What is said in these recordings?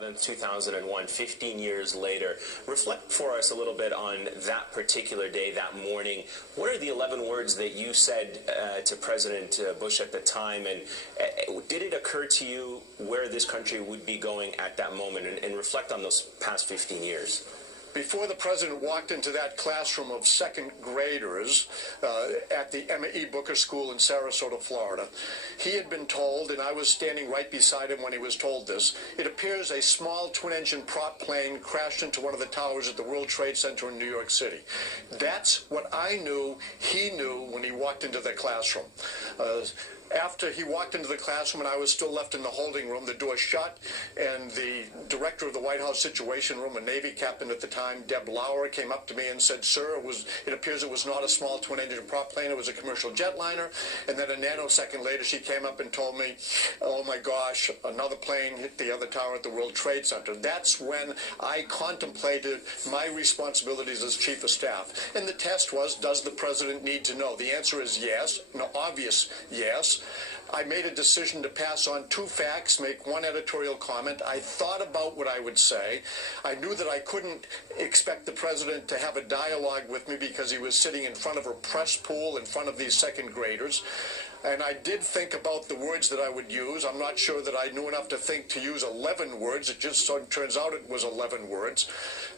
11th, 2001, 15 years later. Reflect for us a little bit on that particular day, that morning. What are the 11 words that you said to President Bush at the time, and did it occur to you where this country would be going at that moment, and reflect on those past 15 years? Before the president walked into that classroom of second graders at the Emma E. Booker School in Sarasota, Florida, he had been told, and I was standing right beside him when he was told this, it appears a small twin-engine prop plane crashed into one of the towers at the World Trade Center in New York City. That's what I knew he knew when he walked into the classroom. After he walked into the classroom and I was still left in the holding room, the door shut, and the director of the White House Situation Room, a Navy captain at the time, Deb Lauer, came up to me and said, "Sir, it appears it was not a small twin-engine prop plane, it was a commercial jetliner." And then a nanosecond later, she came up and told me, "Oh my gosh, another plane hit the other tower at the World Trade Center." That's when I contemplated my responsibilities as Chief of Staff. And the test was, does the president need to know? The answer is yes, an obvious yes. I made a decision to pass on 2 facts, make 1 editorial comment. I thought about what I would say. I knew that I couldn't expect the president to have a dialogue with me because he was sitting in front of a press pool in front of these second graders. And I did think about the words that I would use. I'm not sure that I knew enough to think to use 11 words. It just turns out it was 11 words.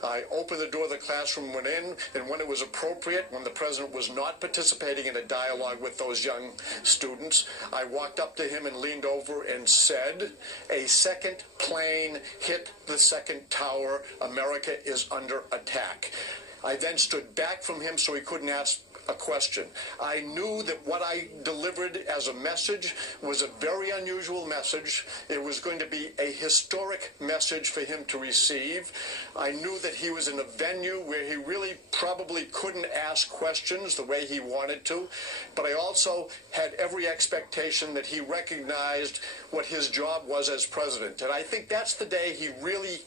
I opened the door of the classroom, went in, and when it was appropriate, when the president was not participating in a dialogue with those young students, I walked up to him and leaned over and said, "A second plane hit the second tower. America is under attack." I then stood back from him so he couldn't ask a question. I knew that what I delivered as a message was a very unusual message. It was going to be a historic message for him to receive. I knew that he was in a venue where he really probably couldn't ask questions the way he wanted to, but I also had every expectation that he recognized what his job was as president. And I think that's the day he really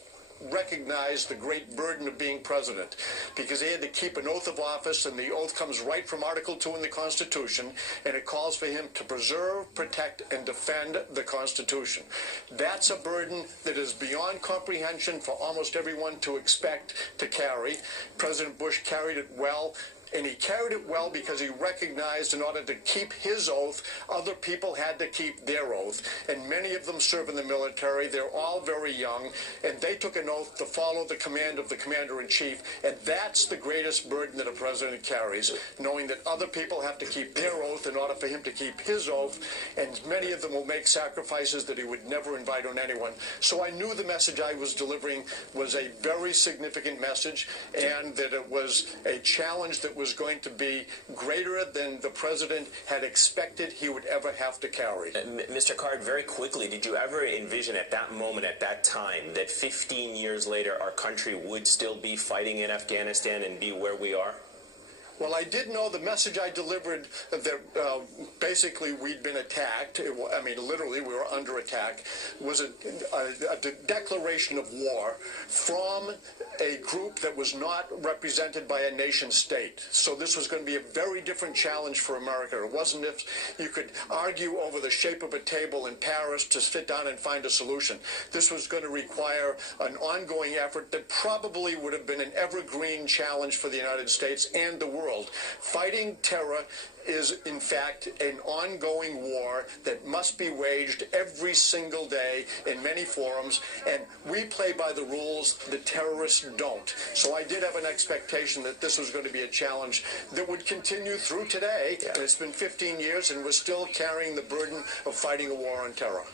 recognized the great burden of being president, because he had to keep an oath of office, and the oath comes right from Article 2 in the Constitution, and it calls for him to preserve, protect, and defend the Constitution. That's a burden that is beyond comprehension for almost everyone to expect to carry. President Bush carried it well. And he carried it well because he recognized in order to keep his oath, other people had to keep their oath. And many of them serve in the military. They're all very young. And they took an oath to follow the command of the commander-in-chief. And that's the greatest burden that a president carries, knowing that other people have to keep their oath in order for him to keep his oath. And many of them will make sacrifices that he would never invite on anyone. So I knew the message I was delivering was a very significant message, and that it was a challenge that was going to be greater than the president had expected he would ever have to carry. Mr. Card, very quickly, did you ever envision at that moment, at that time, that 15 years later our country would still be fighting in Afghanistan and be where we are? Well, I did know the message I delivered that basically we'd been attacked. I mean, literally, we were under attack. Was a declaration of war from a group that was not represented by a nation state. So this was going to be a very different challenge for America. It wasn't if you could argue over the shape of a table in Paris to sit down and find a solution. This was going to require an ongoing effort that probably would have been an evergreen challenge for the United States and the world. Fighting terror is, in fact, an ongoing war that must be waged every single day in many forums, and we play by the rules, the terrorists don't. So I did have an expectation that this was going to be a challenge that would continue through today, and it's been 15 years, and we're still carrying the burden of fighting a war on terror.